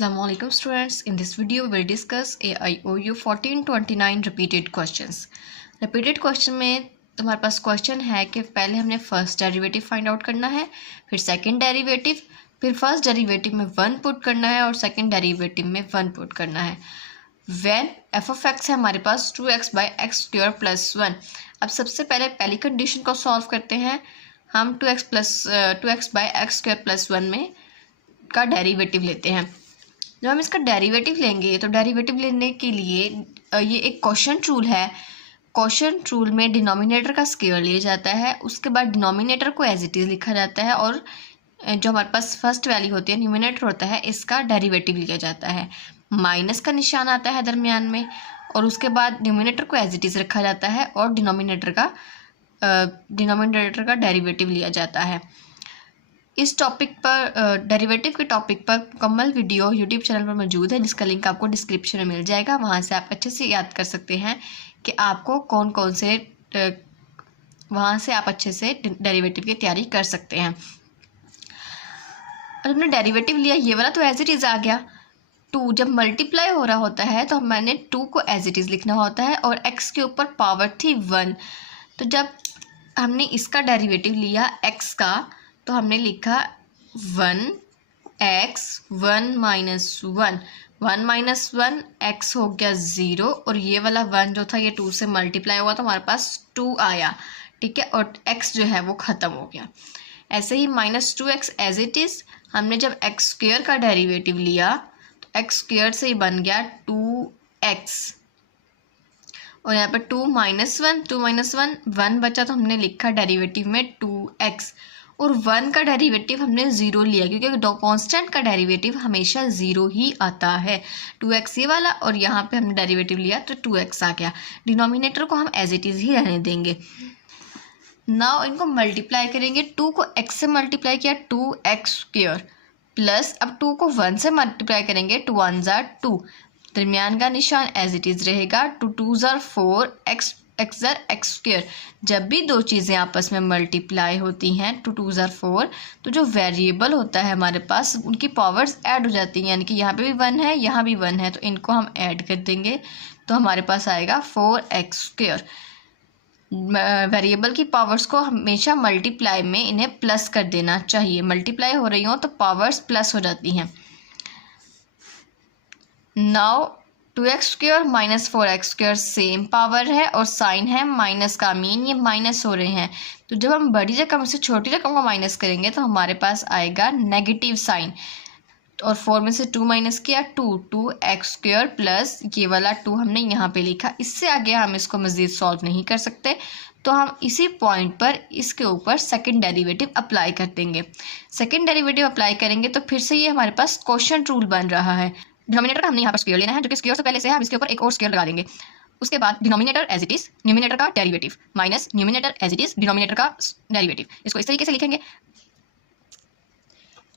Assalamualaikum students. In this video we will discuss AIOU 1429 repeated questions. Repeated question में तुम्हारे पास question है कि पहले हमने फर्स्ट डेरिवेटिव फाइंड आउट करना है, फिर सेकंड डेरिवेटिव, फिर फर्स्ट डेरिवेटिव में 1 पुट करना है और सेकंड डेरिवेटिव में 1 पुट करना है। व्हेन एफ ऑफ एक्स है हमारे पास 2x by x square plus 1। अब सबसे पहले पहली कंडीशन को सॉल्व करते हैं। हम 2x by x square plus 1 में का डेरिवेटिव लेते हैं। जब हम इसका डेरिवेटिव लेंगे तो डेरिवेटिव लेने के लिए ये एक क्वोशंट रूल है। क्वोशंट रूल में डिनोमिनेटर का स्क्वायर लिया जाता है, उसके बाद डिनोमिनेटर को एज इट इज़ लिखा जाता है और जो हमारे पास फर्स्ट वैल्यू होती है न्यूमिनेटर होता है, इसका डेरिवेटिव लिया जाता है। माइनस का निशान आता है दरमियान में और उसके बाद न्यूमिनेटर को एज इट इज़ रखा जाता है और डिनोमिनेटर का डेरिवेटिव लिया जाता है। इस टॉपिक पर डेरिवेटिव के टॉपिक पर मुकम्मल वीडियो यूट्यूब चैनल पर मौजूद है, जिसका लिंक आपको डिस्क्रिप्शन में मिल जाएगा। वहाँ से आप अच्छे से याद कर सकते हैं कि आपको कौन कौन से वहाँ से आप अच्छे से डेरिवेटिव की तैयारी कर सकते हैं। और हमने डेरिवेटिव लिया, ये वाला तो एज इट इज़ आ गया। 2 जब मल्टीप्लाई हो रहा होता है तो मैंने 2 को एज इट इज़ लिखना होता है और x के ऊपर पावर थी 1। तो जब हमने इसका डेरिवेटिव लिया x का तो हमने लिखा 1x 1 माइनस 1 1 माइनस 1 x हो गया 0 और ये वाला 1 जो था ये 2 से मल्टीप्लाई हुआ तो हमारे पास 2 आया, ठीक है, और x जो है वो ख़त्म हो गया। ऐसे ही -2x एज इट इज़ हमने जब x स्क्वायर का डेरिवेटिव लिया तो x स्क्वायर से ही बन गया 2x और यहाँ पर 2 माइनस 1 1 बचा तो हमने लिखा डेरिवेटिव में 2x और 1 का डेरिवेटिव हमने 0 लिया क्योंकि कांस्टेंट का डेरिवेटिव हमेशा 0 ही आता है। 2x ये वाला और यहाँ पे हमने डेरिवेटिव लिया तो 2x आ गया। डिनोमिनेटर को हम एज इट इज़ ही रहने देंगे। नाउ इनको मल्टीप्लाई करेंगे। 2 को x से मल्टीप्लाई किया 2x स्क्वायर प्लस अब 2 को 1 से मल्टीप्लाई करेंगे 2 1 ज़ा 2, दरमियान का निशान एज इट इज़ रहेगा 2 2 ज़ा 4 x स्क्वायर। जब भी दो चीज़ें आपस में मल्टीप्लाई होती हैं 2 2 ज़ा 4 तो जो वेरिएबल होता है हमारे पास उनकी पावर्स ऐड हो जाती हैं, यानी कि यहाँ पे भी 1 है यहाँ भी 1 है तो इनको हम ऐड कर देंगे तो हमारे पास आएगा 4x स्क्वायर। वेरिएबल की पावर्स को हमेशा मल्टीप्लाई में इन्हें प्लस कर देना चाहिए। मल्टीप्लाई हो रही हो तो पावर्स प्लस हो जाती हैं। Now 2x square minus 4x square same power है और साइन है माइनस का, मीन ये माइनस हो रहे हैं। तो जब हम बड़ी रकम से छोटी रकम को माइनस करेंगे तो हमारे पास आएगा नेगेटिव साइन और 4 में से 2 माइनस किया 2x स्क्वायर प्लस ये वाला 2 हमने यहाँ पे लिखा। इससे आगे हम इसको मज़ीद सॉल्व नहीं कर सकते तो हम इसी पॉइंट पर इसके ऊपर सेकंड डेरिवेटिव अप्लाई कर देंगे। सेकंड डेरिवेटिव अप्लाई करेंगे तो फिर से ये हमारे पास क्वोशंट रूल बन रहा है। डिनोमिनेटर का हमने यहाँ पर स्क्वायर लेना है, जो कि स्क्वायर से पहले से है, हम इसके ऊपर एक और स्क्वायर लगा देंगे। उसके बाद denominator as it is numerator का derivative minus numerator as it is denominator का डेरिवेटिव, इसको इस तरीके से लिखेंगे।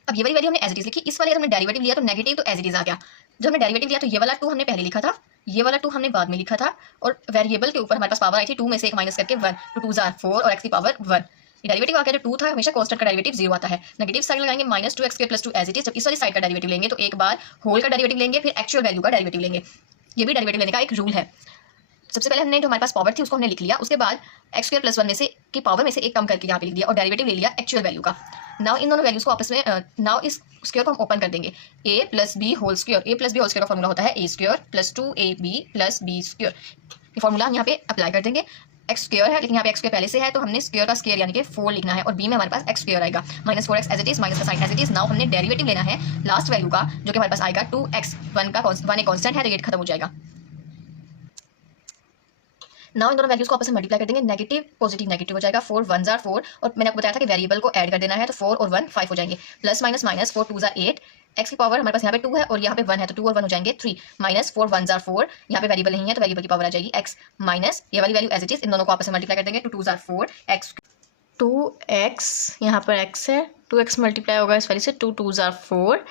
अब ये वाली वैल्यू हमने एज इट इज़ लिखी, इस वाले हमने डेरिवेटिव लिया तो नेगेटिव तो एज इट इज़ आ गया। जब हमने डेरिवेटिव लिया तो ये वाला 2 हमने पहले लिखा था, ये वाला 2 हमने बाद में लिखा था और वेरिएबल के ऊपर हमारे पास पावर आई थी 2 में से 1 माइनस करके 1, 2 2 ज़ा 4 और x की पावर 1। ये डेरिवेटिव आ गया। जो 2 था हमेशा कांस्टेंट का डेरिवेटिव 0 आता है। नेगेटिव साइड लगाएंगे -2x square plus 2 as it is. जब इस वाली साइड का डेरिवेटिव लेंगे तो एक बार होल का डेरिवेटिव लेंगे फिर एक्चुअल वैल्यू का डेरिवेटिव लेंगे। ये भी डेरिवेटिव लेने का एक रूल है। सबसे पहले हमने जो हमारे पास पावर थी उसको हमने लिख लिया, उसके बाद x स्क्वायर प्लस 1 में से की पावर में से एक कम करके यहाँ पे लिख दिया और डेरिवेटिव ले लिया एक्चुअल वैल्यू का। नाउ इन दोनों वैल्यूज को आपस में नाउ इस स्क्वायर को हम ओपन कर देंगे। a plus B whole square, a plus B whole square का फॉर्मूला होता है a square plus 2ab plus b square. ये फॉर्मूला हम यहाँ पे अप्लाई कर देंगे। एक्स स्क्वायर है लेकिन यहाँ पे एक्स स्क्वायर पहले से है तो हमने स्क्वायर का स्क्वायर यानी कि 4 लिखना है और b में हमारे पास एक्स स्क्वायर आएगा -4x as it is minus का sine as it is. Now हमने डेरिवेटिव लेना है लास्ट वैल्यू का, जो कि हमारे पास आएगा 2x। 1 एक कांस्टेंट है तो ये खत्म हो जाएगा। नाउ इन दोनों वैल्यूज को आपस में मल्टीप्लाई कर देंगे। नेगेटिव पॉजिटिव नेगेटिव हो जाएगा, 4 1 ज़ा 4 और मैंने आपको बताया था कि वेरिएबल को ऐड कर देना है तो 4 और 1 5 हो जाएंगे। प्लस माइनस माइनस 4 2 ज़ा 8, x की पावर हमारे पास यहाँ पे 2 है और यहाँ पे 1 है तो 2 और 1 हो जाएंगे 3, माइनस 4 1 ज़ा 4, यहाँ पे वेरिएबल नहीं है तो वेरिएबल की पावर आ जाएगी x माइनस ये वाली वैल्यू एज इट इज। इन दोनों को आपस में मल्टीप्लाई कर देंगे 2 2 ज़ा 4 x 2x, यहाँ पर x है 2x मल्टीप्लाई होगा इस वाली से 2 2 ज़ा 4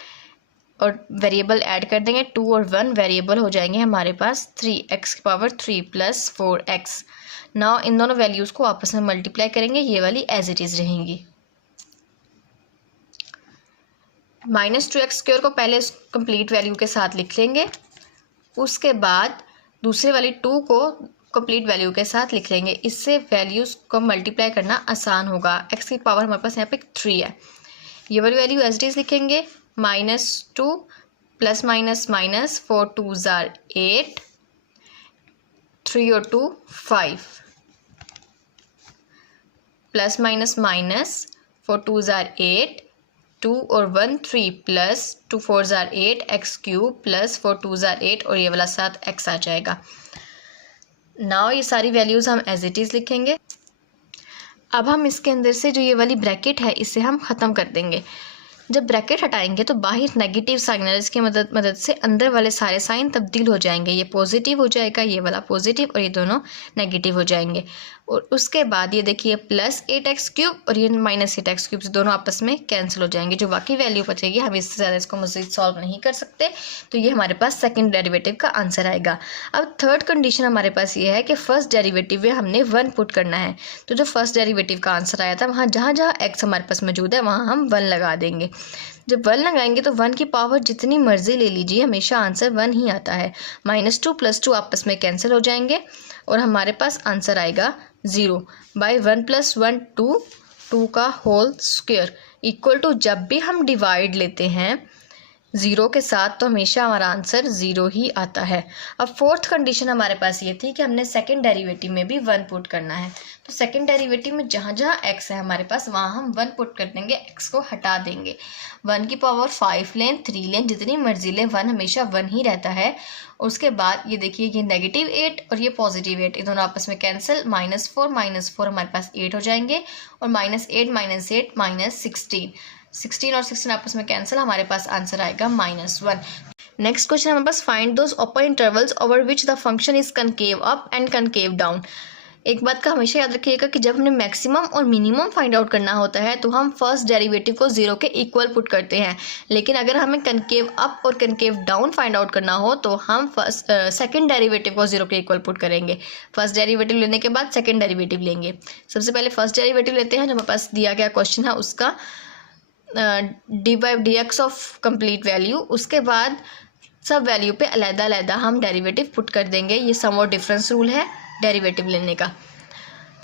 और वेरिएबल ऐड कर देंगे 2 और 1 वेरिएबल हो जाएंगे हमारे पास 3x की power 3 plus 4x। Now in दोनों वैल्यूज़ को आपस में मल्टीप्लाई करेंगे, ये वाली एज इट इज़ रहेंगी। -2x² को पहले कंप्लीट वैल्यू के साथ लिख लेंगे, उसके बाद दूसरे वाली 2 को कंप्लीट वैल्यू के साथ लिख लेंगे। इससे वैल्यूज़ को मल्टीप्लाई करना आसान होगा। x की पावर हमारे पास यहाँ पे 3 है। ये वाली वैल्यू एज इट इज़ लिखेंगे, -2 plus minus minus 4 2s are 8, 3 और 2 5, plus minus minus 4 2s are 8, 2 और 1 3 plus 2 4s are 8 x³ plus 4 2s are 8 और ये वाला 7 x आ जाएगा। नाउ ये सारी वैल्यूज़ हम एज इट इज़ लिखेंगे। अब हम इसके अंदर से जो ये वाली ब्रैकेट है इसे हम ख़त्म कर देंगे। जब ब्रैकेट हटाएंगे तो बाहर नेगेटिव साइनर्स की मदद से अंदर वाले सारे साइन तब्दील हो जाएंगे। ये पॉजिटिव हो जाएगा, ये वाला पॉजिटिव और ये दोनों नेगेटिव हो जाएंगे। और उसके बाद ये देखिए +8x³ और ये -8x³ दोनों आपस में कैंसिल हो जाएंगे। जो बाकी वैल्यू बचेगी हम इससे ज़्यादा इसको मज़ीद सॉल्व नहीं कर सकते, तो ये हमारे पास सेकंड डेरिवेटिव का आंसर आएगा। अब थर्ड कंडीशन हमारे पास ये है कि फर्स्ट डेरिवेटिव में हमने 1 पुट करना है। तो जो फर्स्ट डेरिवेटिव का आंसर आया था वहाँ जहाँ जहाँ x हमारे पास मौजूद है वहाँ हम 1 लगा देंगे। जब 1 लगाएंगे तो 1 की पावर जितनी मर्जी ले लीजिए, हमेशा आंसर 1 ही आता है। -2 + 2 आपस में कैंसिल हो जाएंगे और हमारे पास आंसर आएगा 0 बाई 1 + 1 2 का होल स्क्वायर इक्वल टू, जब भी हम डिवाइड लेते हैं 0 के साथ तो हमेशा हमारा आंसर 0 ही आता है। अब फोर्थ कंडीशन हमारे पास ये थी कि हमने सेकंड डेरिवेटिव में भी 1 पुट करना है। तो सेकंड डेरिवेटिव में जहाँ जहाँ x है हमारे पास वहाँ हम 1 पुट कर देंगे, x को हटा देंगे। 1 की पावर 5 लें, 3 लें, जितनी मर्जी लें, 1 हमेशा 1 ही रहता है। उसके बाद ये देखिए ये -8 और ये +8, ये दोनों आपस में कैंसिल, -4 हमारे पास 8 हो जाएंगे और -8 16 और 16 आपस में कैंसिल, हमारे पास आंसर आएगा -1। नेक्स्ट क्वेश्चन हमारे पास find those open intervals over which the function is concave up and concave down. एक बात का हमेशा याद रखिएगा कि जब हमने मैक्सिमम और मिनिमम फाइंड आउट करना होता है तो हम फर्स्ट डेरिवेटिव को 0 के इक्वल पुट करते हैं, लेकिन अगर हमें कनकेव अप और कनकेव डाउन फाइंड आउट करना हो तो हम सेकंड डेरिवेटिव को 0 के इक्वल पुट करेंगे। फर्स्ट डेरिवेटिव लेने के बाद सेकंड डेरिवेटिव लेंगे। सबसे पहले फर्स्ट डेरिवेटिव लेते हैं, जो हमारे पास दिया गया क्वेश्चन है उसका dx ऑफ कंप्लीट वैल्यू। उसके बाद सब वैल्यू पे अलग-अलग हम डेरिवेटिव पुट कर देंगे। ये सम और डिफरेंस रूल है डेरिवेटिव लेने का।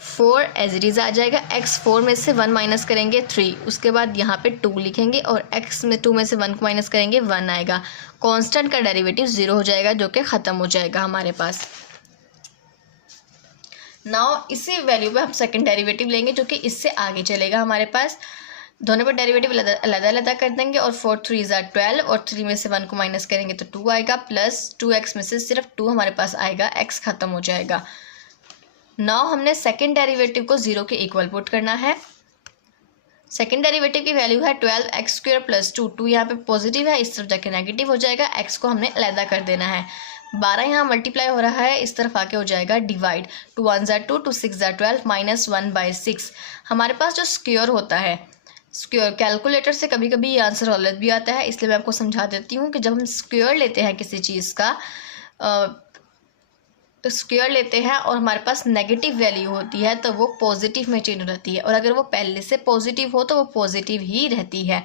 4 एज इट इज़ आ जाएगा, x4 में से 1 माइनस करेंगे 3, उसके बाद यहाँ पे 2 लिखेंगे और x में 2 में से 1 को माइनस करेंगे 1 आएगा। कांस्टेंट का डेरिवेटिव 0 हो जाएगा जो कि ख़त्म हो जाएगा हमारे पास। नाउ इसी वैल्यू पे हम सेकंड डेरिवेटिव लेंगे जो कि इससे आगे चलेगा हमारे पास। दोनों पर डेरिवेटिव अलग कर देंगे और 4 3s are 12 और 3 में से 1 को माइनस करेंगे तो 2 आएगा, प्लस 2x में से सिर्फ 2 हमारे पास आएगा, x ख़त्म हो जाएगा। नाउ हमने सेकंड डेरिवेटिव को 0 के इक्वल पुट करना है। सेकंड डेरिवेटिव की वैल्यू है 12x² + 2 यहाँ पे पॉजिटिव है, इस तरफ जाके नेगेटिव हो जाएगा, x को हमने अलग कर देना है। 12 यहाँ मल्टीप्लाई हो रहा है, इस तरफ आके हो जाएगा divide, 2 1s are 2, 2 6s are 12 -1/6। हमारे पास जो स्क्वायर होता है, स्क्वायर कैलकुलेटर से कभी कभी ये आंसर गलत भी आता है, इसलिए मैं आपको समझा देती हूँ कि जब हम स्क्वायर लेते हैं किसी चीज़ का, स्क्वायर लेते हैं और हमारे पास नेगेटिव वैल्यू होती है तो वो पॉजिटिव में चेंज हो जाती है, और अगर वो पहले से पॉजिटिव हो तो वो पॉजिटिव ही रहती है।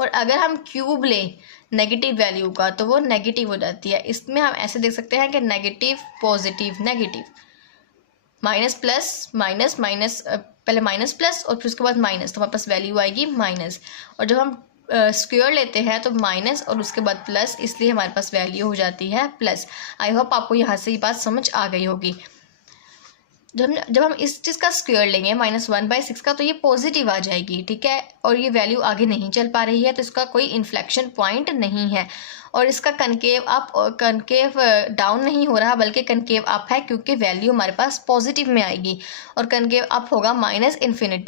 और अगर हम क्यूब लें नेगेटिव वैल्यू का तो वो नेगेटिव हो जाती है। इसमें हम ऐसे देख सकते हैं कि negative positive negative, minus plus minus minus, पहले माइनस प्लस और फिर उसके बाद माइनस, तो हमारे पास वैल्यू आएगी माइनस। और जब हम स्क्वायर लेते हैं तो माइनस और उसके बाद प्लस, इसलिए हमारे पास वैल्यू हो जाती है प्लस। आई होप आपको यहाँ से ये बात समझ आ गई होगी। जब हम इस चीज़ का स्क्वायर लेंगे -1/6 का तो ये पॉजिटिव आ जाएगी, ठीक है, और ये वैल्यू आगे नहीं चल पा रही है तो इसका कोई इन्फ्लेक्शन पॉइंट नहीं है। और इसका कनकेव अप और कनकेव डाउन नहीं हो रहा बल्कि कनकेव अप है, क्योंकि वैल्यू हमारे पास पॉजिटिव में आएगी और कनकेव अप होगा -∞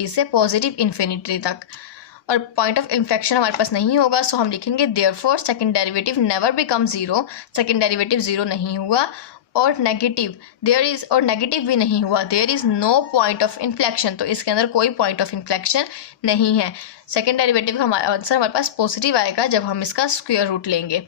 से +∞ तक, और पॉइंट ऑफ इन्फ्लेक्शन हमारे पास नहीं होगा। सो हम लिखेंगे therefore second derivative never become 0, second derivative 0 नहीं हुआ, और नेगेटिव भी नहीं हुआ, there is no point of inflection, तो इसके अंदर कोई पॉइंट ऑफ इन्फ्लेक्शन नहीं है। सेकंड डेरिवेटिव का आंसर हमारे पास पॉजिटिव आएगा जब हम इसका स्क्वायर रूट लेंगे।